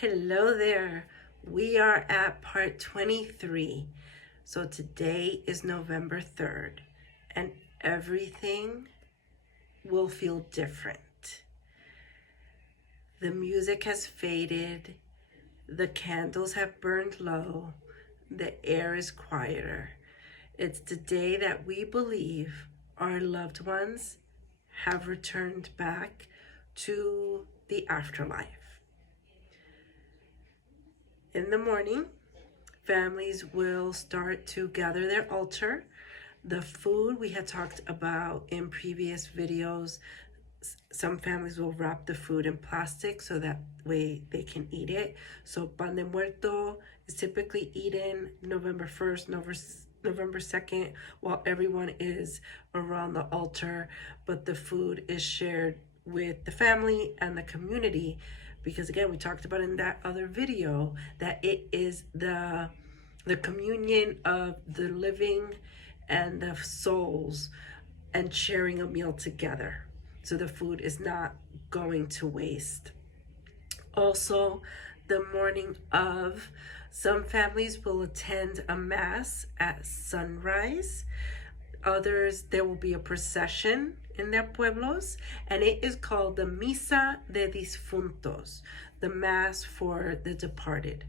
Hello there. We are at part 23. So today is November 3rd, and everything will feel different. The music has faded, the candles have burned low, the air is quieter. It's the day that we believe our loved ones have returned back to the afterlife. In the morning, families will start to gather their altar. The food we had talked about in previous videos, some families will wrap the food in plastic so that way they can eat it. So pan de muerto is typically eaten November 1st, November 2nd, while everyone is around the altar, but the food is shared with the family and the community, because again, we talked about in that other video that it is the communion of the living and the souls and sharing a meal together. So the food is not going to waste. Also, the morning of, some families will attend a mass at sunrise. Others, there will be a procession in their pueblos, and it is called the Misa de Difuntos, the Mass for the departed.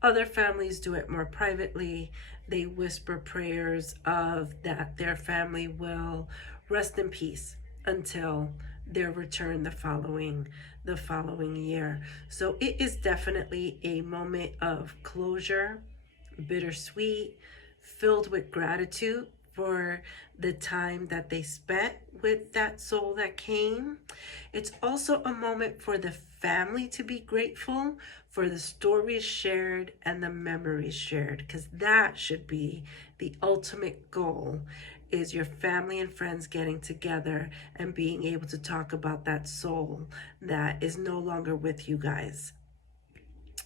Other families do it more privately. They whisper prayers of that their family will rest in peace until their return the following year. So it is definitely a moment of closure, bittersweet, filled with gratitude for the time that they spent with that soul that came. It's also a moment for the family to be grateful for the stories shared and the memories shared, because that should be the ultimate goal, is your family and friends getting together and being able to talk about that soul that is no longer with you guys.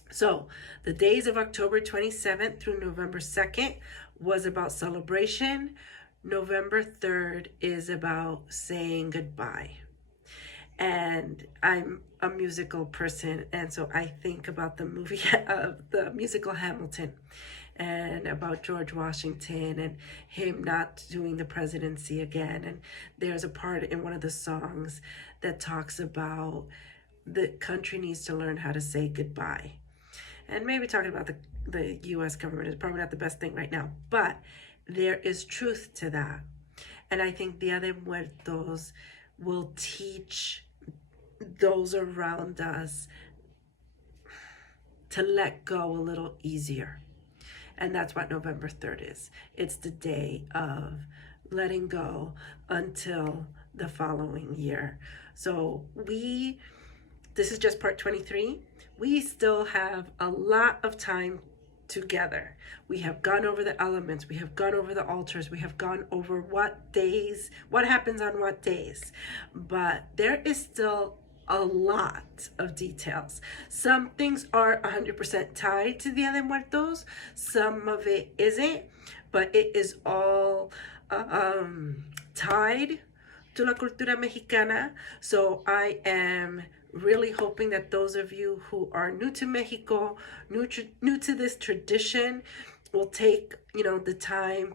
So the days of October 27th through November 2nd was about celebration. November 3rd is about saying goodbye. And I'm a musical person, and so I think about the the musical Hamilton, and about George Washington and him not doing the presidency again. And there's a part in one of the songs that talks about the country needs to learn how to say goodbye. And maybe talking about the US government is probably not the best thing right now, but there is truth to that. And I think Dia de Muertos will teach those around us to let go a little easier. And that's what November 3rd is. It's the day of letting go until the following year. So this is just part 23. We still have a lot of time together. We have gone over the elements, we have gone over the altars, we have gone over what happens on what days, but there is still a lot of details. Some things are 100% tied to Dia de Muertos, some of it isn't, but it is all tied to la cultura mexicana. So I am really hoping that those of you who are new to Mexico, new to this tradition, will take the time,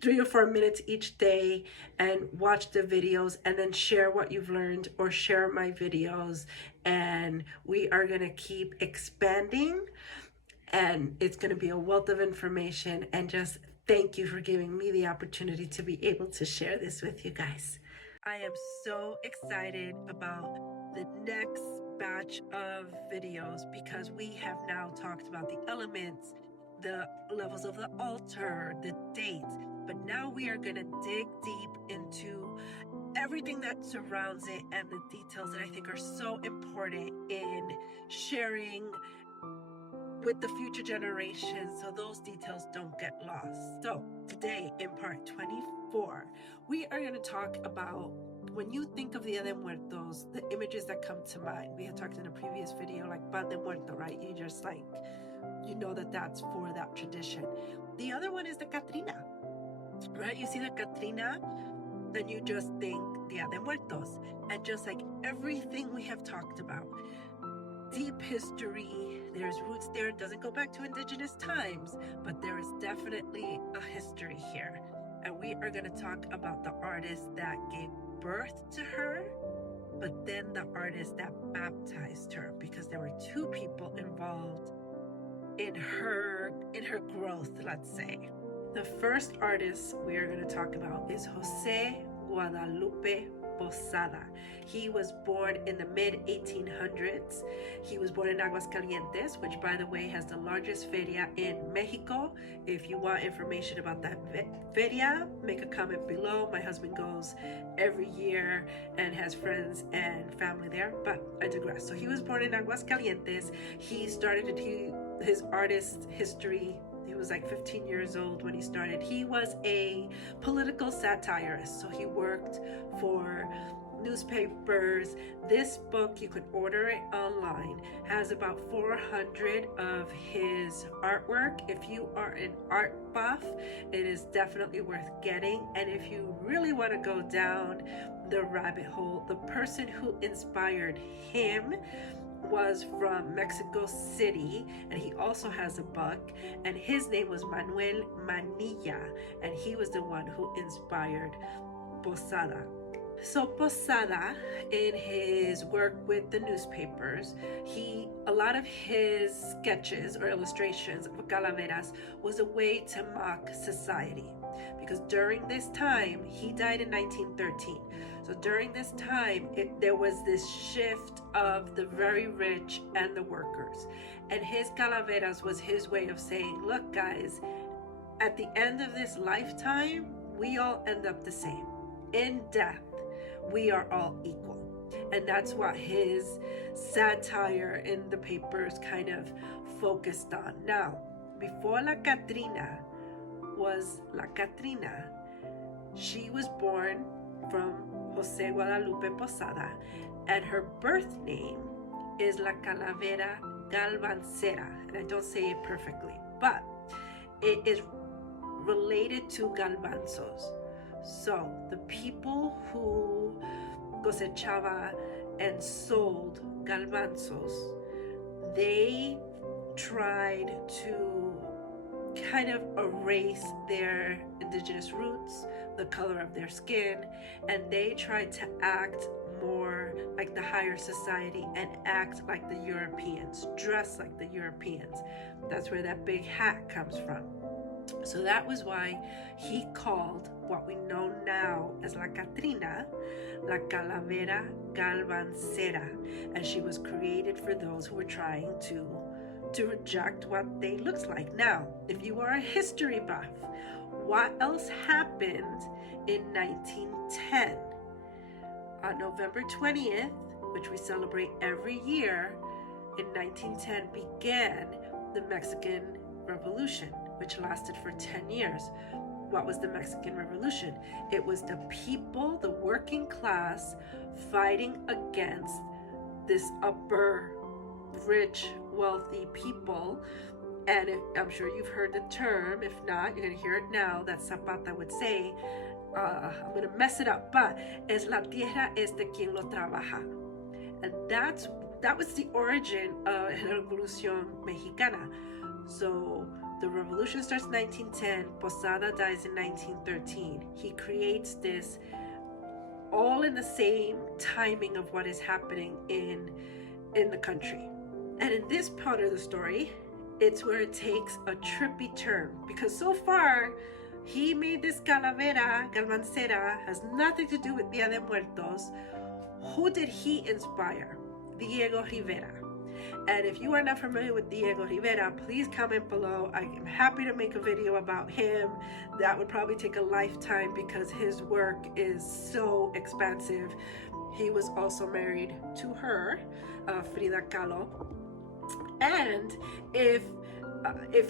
3 or 4 minutes each day, and watch the videos and then share what you've learned or share my videos. And we are going to keep expanding, and it's going to be a wealth of information. And just thank you for giving me the opportunity to be able to share this with you guys. I am so excited about the next batch of videos, because we have now talked about the elements, the levels of the altar, the dates, but now we are going to dig deep into everything that surrounds it and the details that I think are so important in sharing with the future generations, so those details don't get lost. So today in part 24, we are going to talk about, when you think of Dia de Muertos, the images that come to mind. We had talked in a previous video, like pan de muerto, right? You just that's for that tradition. The other one is the Catrina, right? You see the Catrina, then you just think Dia de Muertos. And just like everything we have talked about, deep history. There's roots there. It doesn't go back to indigenous times, but there is definitely a history here. And we are going to talk about the artist that gave birth to her, but then the artist that baptized her, because there were two people involved in her growth, let's say. The first artist we are going to talk about is José Guadalupe Posada. He was born in the mid-1800s. He was born in Aguascalientes, which, by the way, has the largest feria in Mexico. If you want information about that feria, make a comment below. My husband goes every year and has friends and family there, but I digress. So he was born in Aguascalientes. He started his artist history. He was like 15 years old when he started. He was a political satirist, so he worked for newspapers. This book, you can order it online, has about 400 of his artwork. If you are an art buff, it is definitely worth getting. And if you really want to go down the rabbit hole, the person who inspired him was from Mexico City, and he also has a book, and his name was Manuel Manilla, and he was the one who inspired Posada. So Posada, in his work with the newspapers, a lot of his sketches or illustrations of calaveras was a way to mock society, because during this time, he died in 1913. So during this time, there was this shift of the very rich and the workers. And his calaveras was his way of saying, look guys, at the end of this lifetime, we all end up the same. In death, we are all equal. And that's what his satire in the papers kind of focused on. Now, before La Catrina was La Catrina, she was born from José Guadalupe Posada, and her birth name is La Calavera Galvancera, and I don't say it perfectly, but it is related to galvanzos. So the people who cosechaba and sold galvanzos, they tried to kind of erase their indigenous roots, the color of their skin, and they tried to act more like the higher society and act like the Europeans, dress like the Europeans. That's where that big hat comes from. So that was why he called what we know now as La Catrina, La Calavera Galvancera, and she was created for those who were trying to reject what they looked like. Now, if you are a history buff, what else happened in 1910? On November 20th, which we celebrate every year, in 1910 began the Mexican Revolution, which lasted for 10 years. What was the Mexican Revolution? It was the people, the working class, fighting against this upper, rich, wealthy people. And I'm sure you've heard the term. If not, you're going to hear it now, that Zapata would say, I'm going to mess it up, but es la tierra es de quien lo trabaja. And that was the origin of La Revolución Mexicana. So the revolution starts in 1910, Posada dies in 1913. He creates this all in the same timing of what is happening in the country. And in this part of the story, it's where it takes a trippy turn, because so far he made this calavera, galvancera, has nothing to do with Dia de Muertos. Who did he inspire? Diego Rivera. And if you are not familiar with Diego Rivera, please comment below. I am happy to make a video about him. That would probably take a lifetime because his work is so expansive. He was also married to her, Frida Kahlo. And if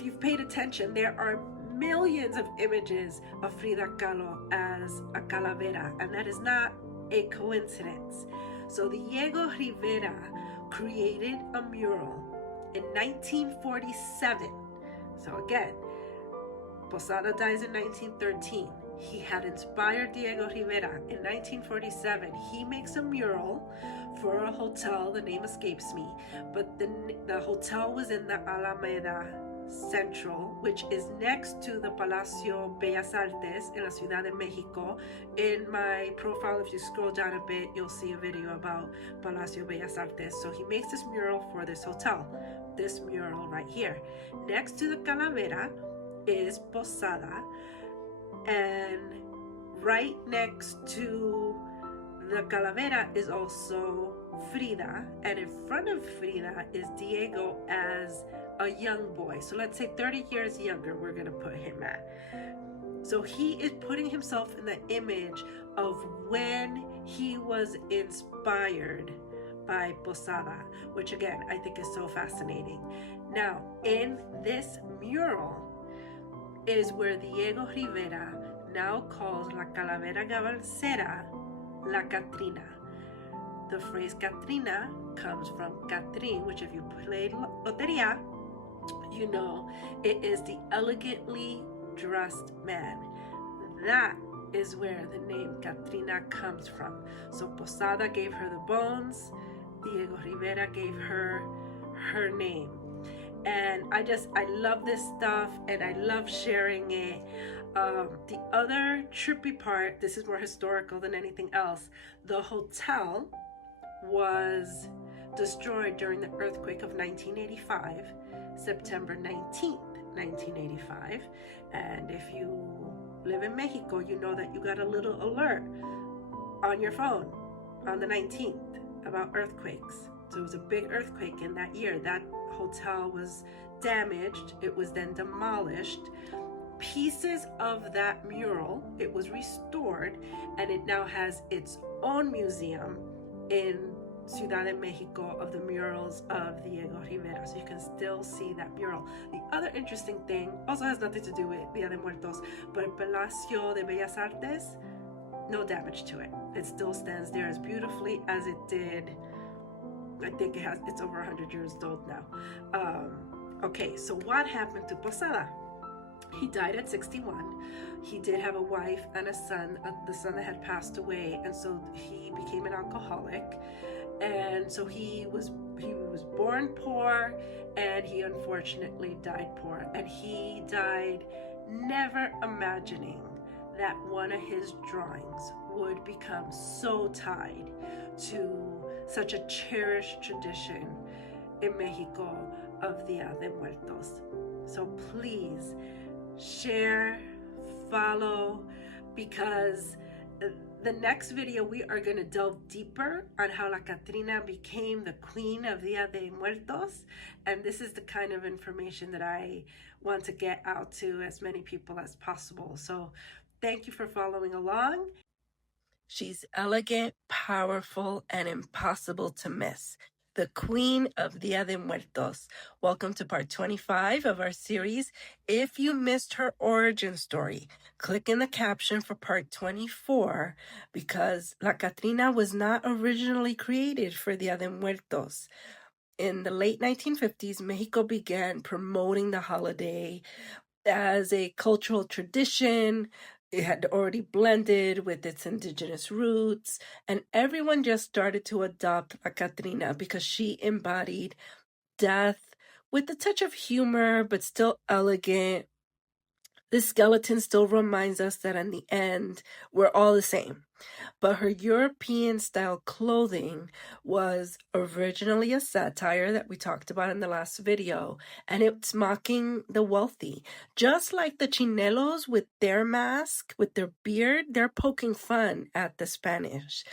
you've paid attention, there are millions of images of Frida Kahlo as a calavera, and that is not a coincidence. So Diego Rivera created a mural in 1947. So again, Posada dies in 1913. He had inspired Diego Rivera in 1947. He makes a mural for a hotel. The name escapes me, but the hotel was in the Alameda Central, which is next to the Palacio Bellas Artes in la Ciudad de Mexico. In my profile, if you scroll down a bit, you'll see a video about Palacio Bellas Artes. So he makes this mural for this hotel, this mural right here. Next to the Calavera is Posada, and right next to the Calavera is also Frida, and in front of Frida is Diego as a young boy. So let's say 30 years younger, we're gonna put him at. So he is putting himself in the image of when he was inspired by Posada, which again, I think is so fascinating. Now, in this mural is where Diego Rivera now calls La Calavera Gabalcera La Catrina. The phrase Catrina comes from Catrin, which if you played Loteria, you know it is the elegantly dressed man. That is where the name Catrina comes from. So Posada gave her the bones, Diego Rivera gave her her name. And I love this stuff and I love sharing it. The other trippy part, this is more historical than anything else, the hotel was destroyed during the earthquake of 1985, September 19th, 1985. And if you live in Mexico, you know that you got a little alert on your phone on the 19th about earthquakes. So it was a big earthquake in that year. That hotel was damaged. It was then demolished. Pieces of that mural, it was restored, and it now has its own museum in Ciudad de Mexico of the murals of Diego Rivera. So you can still see that mural. The other interesting thing also has nothing to do with Día de Muertos, but Palacio de Bellas Artes, no damage to it. It still stands there as beautifully as it did. I think it's over 100 years old now. Okay, so what happened to Posada? He died at 61. He did have a wife and a son, the son that had passed away, and so he became an alcoholic. And so he was born poor, and he unfortunately died poor. And he died never imagining that one of his drawings would become so tied to such a cherished tradition in Mexico of Dia de Muertos. So please share, follow, because the next video we are going to delve deeper on how La Catrina became the queen of Dia de Muertos, and this is the kind of information that I want to get out to as many people as possible. So thank you for following along. She's elegant, powerful, and impossible to miss. The Queen of Dia de Muertos. Welcome to part 25 of our series. If you missed her origin story, click in the caption for part 24 because La Catrina was not originally created for Dia de Muertos. In the late 1950s, Mexico began promoting the holiday as a cultural tradition. It had already blended with its indigenous roots, and everyone just started to adopt La Catrina because she embodied death with a touch of humor, but still elegant. This skeleton still reminds us that in the end, we're all the same. But her European-style clothing was originally a satire that we talked about in the last video, and it's mocking the wealthy. Just like the chinelos with their mask, with their beard, they're poking fun at the Spanish.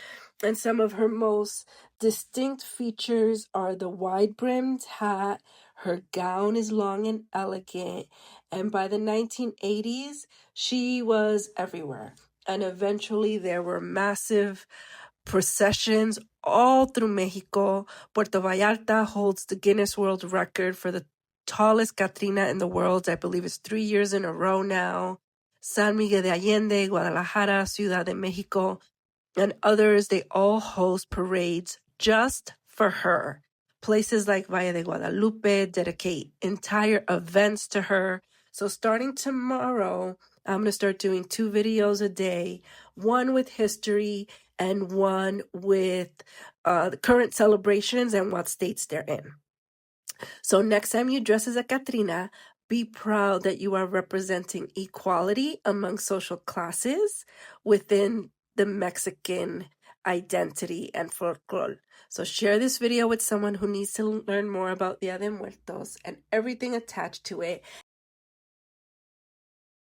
And some of her most distinct features are the wide-brimmed hat, her gown is long and elegant, and by the 1980s, she was everywhere. And eventually there were massive processions all through Mexico. Puerto Vallarta holds the Guinness World Record for the tallest Catrina in the world. I believe it's 3 years in a row now. San Miguel de Allende, Guadalajara, Ciudad de Mexico, and others, they all host parades just for her. Places like Valle de Guadalupe dedicate entire events to her. So starting tomorrow, I'm going to start doing 2 videos a day, one with history and one with the current celebrations and what states they're in. So next time you dress as a Catrina, be proud that you are representing equality among social classes within the Mexican identity and folklore. So share this video with someone who needs to learn more about Dia de Muertos and everything attached to it.